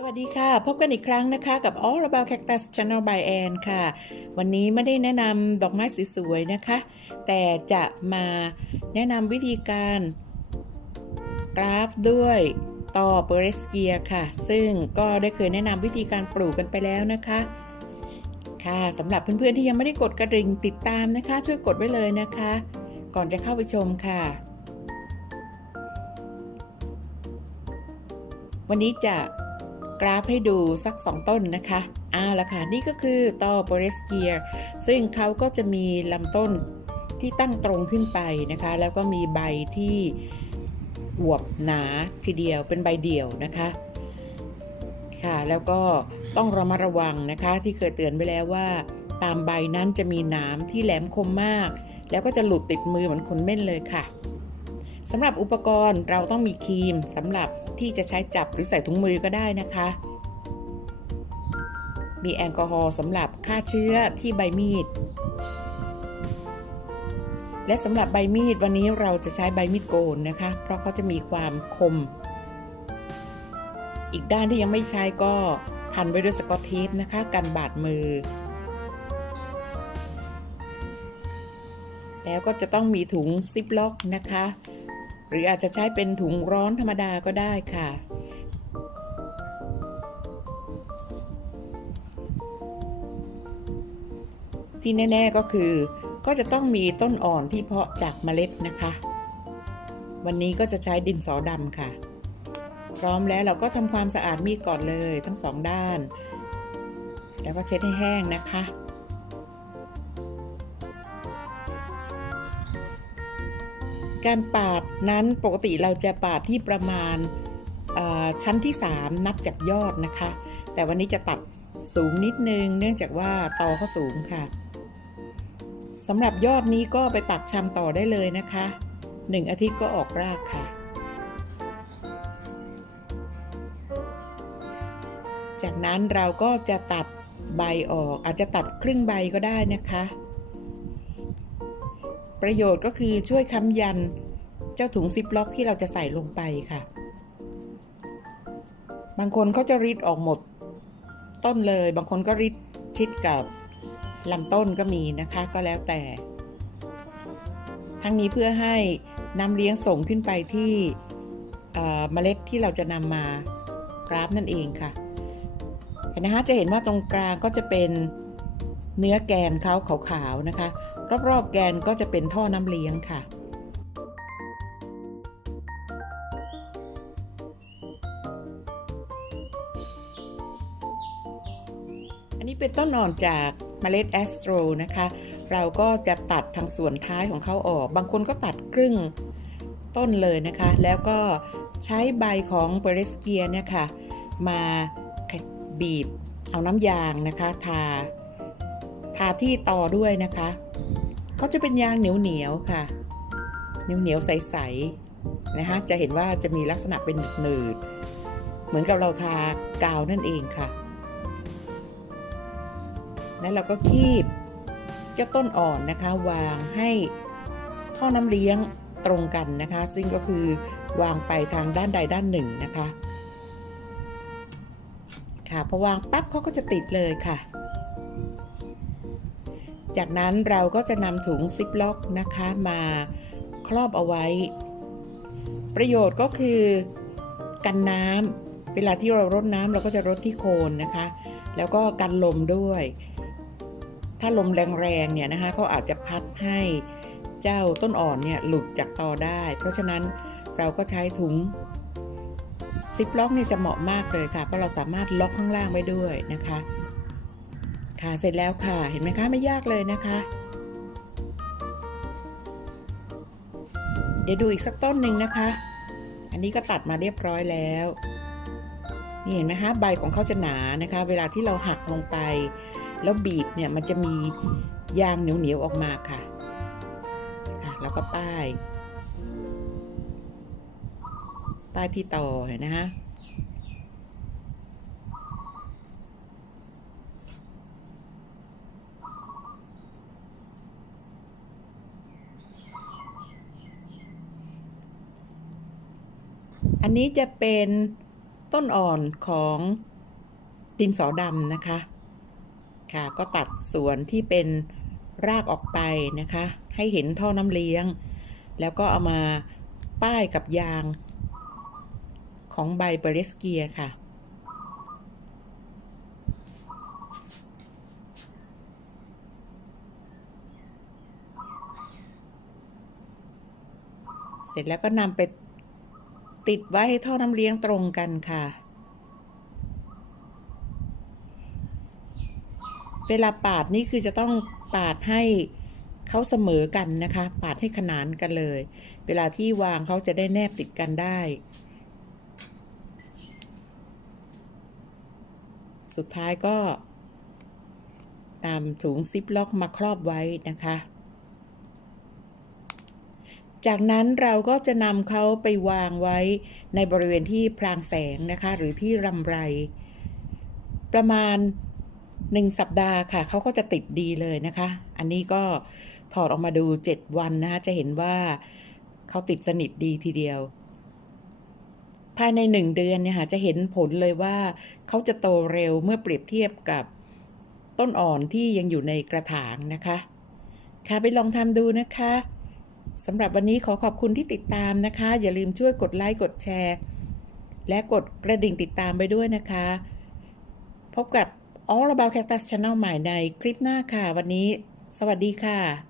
สวัสดีค่ะ พบกันอีกครั้งนะคะ กับ All About Cactus Channel by Ann ค่ะ วันนี้ไม่ได้แนะนำดอกไม้สวยๆนะคะ แต่จะมาแนะนำวิธีการกราฟด้วยต่อเปเรสเกียค่ะ ซึ่งก็ได้เคยแนะนำวิธีการปลูกกันไปแล้วนะคะ ค่ะสำหรับเพื่อนๆที่ยังไม่ได้กดกระดิ่งติดตามนะคะ ช่วยกดไว้เลยนะคะ ก่อนจะเข้าไปชมค่ะ วันนี้จะ กราฟให้ดูสัก 2 ต้นนะคะอ้าวละค่ะ นี่ก็คือตอโปเรสเกียซึ่งเขาก็จะมีลำต้นที่ตั้งตรงขึ้นไปนะคะ แล้วก็มีใบที่อวบหนาทีเดียวเป็นใบเดี่ยวนะคะค่ะ แล้วก็ต้องระมัดระวังนะคะ ที่เคยเตือนไปแล้วว่า ตามใบนั้นจะมีนามที่แหลมคมมาก แล้วก็จะหลุดติดมือเหมือนขนเม่นเลยค่ะสำหรับอุปกรณ์เราต้องมีครีมสำหรับ ที่จะใช้จับหรือใส่ถุงมือก็ได้นะคะ มีแอลกอฮอล์สำหรับฆ่าเชื้อที่ใบมีด และสำหรับใบมีดวันนี้เราจะใช้ใบมีดโกนนะคะ เพราะเขาจะมีความคม อีกด้านที่ยังไม่ใช้ก็พันไว้ด้วยสกอตเทปนะคะกันบาดมือ แล้วก็จะต้องมีถุงซิปล็อกนะคะ หรืออาจจะใช้เป็นถุงร้อนธรรมดาก็ได้ค่ะ ที่แน่ ๆก็คือ ก็จะต้องมีต้นอ่อนที่เพาะจากเมล็ดนะคะ วันนี้ก็จะใช้ดินสอดำค่ะ พร้อมแล้วเราก็ทำความสะอาดมีดก่อนเลยทั้งสองด้าน แล้วก็เช็ดให้แห้งนะคะ การปาดนั้นปกติเราจะปาดที่ประมาณชั้นที่ 3 นับจากยอดนะคะ แต่วันนี้จะตัดสูงนิดนึง เนื่องจากว่าตอเขาสูงค่ะสำหรับยอดนี้ก็ไปปักชำต่อได้เลยนะคะ 1 อาทิตย์ก็ออกรากค่ะ จากนั้นเราก็จะตัดใบออกอาจจะตัดครึ่งใบก็ได้นะคะ ประโยชน์ก็คือช่วยค้ำยันเจ้าถุงซิปล็อกที่เราจะใส่ลงไปค่ะ บางคนเขาจะริดออกหมดต้นเลย บางคนก็ริดชิดกับลำต้นก็มีนะคะก็แล้วแต่ ทั้งนี้เพื่อให้น้ำเลี้ยงส่งขึ้นไปที่เมล็ดที่เราจะนำมากราฟนั่นเองค่ะเห็นนะคะจะเห็นว่าตรงกลางก็จะเป็นเนื้อแกนเขาขาวๆนะคะ รอบๆแกนก็จะเป็นท่อน้ำเลี้ยงค่ะ อันนี้เป็นต้นอ่อนจากเมล็ดแอสโตรนะคะ เราก็จะตัดทางส่วนท้ายของเขาออก บางคนก็ตัดครึ่งต้นเลยนะคะ แล้วก็ใช้ใบของเปรสเกียเนี่ยค่ะ มาบีบเอาน้ำยางนะคะ ทา ทาที่ต่อด้วยนะคะเขาจะเป็นยางเหนียวเหนียวค่ะ เหนียวเหนียวใสๆนะคะจะเห็นว่าจะมีลักษณะเป็นหนืดเหมือนกับเราทากาวนั่นเองค่ะแล้วเราก็คีบเจ้าต้นอ่อนนะคะ วางให้ท่อน้ำเลี้ยงตรงกันนะคะ ซึ่งก็คือวางไปทางด้านใดด้านหนึ่งนะคะ ค่ะพอวางปั๊บเขาก็จะติดเลยค่ะ จากนั้นเราก็จะนำถุงซิปล็อกนะคะมาครอบเอาไว้ ประโยชน์ก็คือกันน้ำเวลาที่เรารดน้ำเราก็จะรดที่โคนนะคะ แล้วก็กันลมด้วย ถ้าลมแรงๆเนี่ยนะคะเขาอาจจะพัดให้เจ้าต้นอ่อนเนี่ยหลุดจากตอได้ เพราะฉะนั้นเราก็ใช้ถุงซิปล็อกเนี่ยจะเหมาะมากเลยค่ะ เพราะเราสามารถล็อกข้างล่างไว้ด้วยนะคะ ค่ะเสร็จแล้วค่ะ เห็นไหมคะไม่ยากเลยนะคะ เดี๋ยวดูอีกสักต้นหนึ่งนะคะ อันนี้ก็ตัดมาเรียบร้อยแล้วนี่เห็นไหมคะใบของเขาจะหนานะคะ เวลาที่เราหักลงไป แล้วบีบเนี่ยมันจะมียางเหนียวๆออกมาค่ะค่ะ แล้วก็ป้าย ป้ายที่ต่อเห็นนะคะ อันนี้จะเป็นต้นอ่อนของดินสอดำนะคะ ค่ะ ก็ตัดส่วนที่เป็นรากออกไปนะคะ ให้เห็นท่อน้ำเลี้ยง แล้วก็เอามาป้ายกับยางของใบเบรสเกียค่ะ เสร็จแล้วก็นำไป ติดไว้ให้ท่อน้ำเลี้ยงตรงกันค่ะ เวลาปาดนี่คือจะต้องปาดให้เขาเสมอกันนะคะ ปาดให้ขนานกันเลย เวลาที่วางเขาจะได้แนบติดกันได้ สุดท้ายก็นำถุงซิปล็อกมาครอบไว้นะคะ จากนั้นเราก็จะนำเขาไปวางไว้ในบริเวณที่พลางแสงนะคะ หรือที่รำไร ประมาณ 1 สัปดาห์ค่ะ เขาก็จะติดดีเลยนะคะ อันนี้ก็ถอดออกมาดู 7 วันนะคะ จะเห็นว่าเขาติดสนิทดีทีเดียว ภายใน 1 เดือนเนี่ยค่ะจะเห็นผลเลยว่าเขาจะโตเร็วเมื่อเปรียบเทียบกับต้นอ่อนที่ยังอยู่ในกระถางนะคะ ค่ะไปลองทำดูนะคะ สำหรับวันนี้ขอขอบคุณที่ติดตามนะคะ อย่าลืมช่วยกดไลค์กดแชร์ และกดกระดิ่งติดตามไปด้วยนะคะ พบกับ All About Cactus Channel ใหม่ในคลิปหน้าค่ะ วันนี้ สวัสดีค่ะ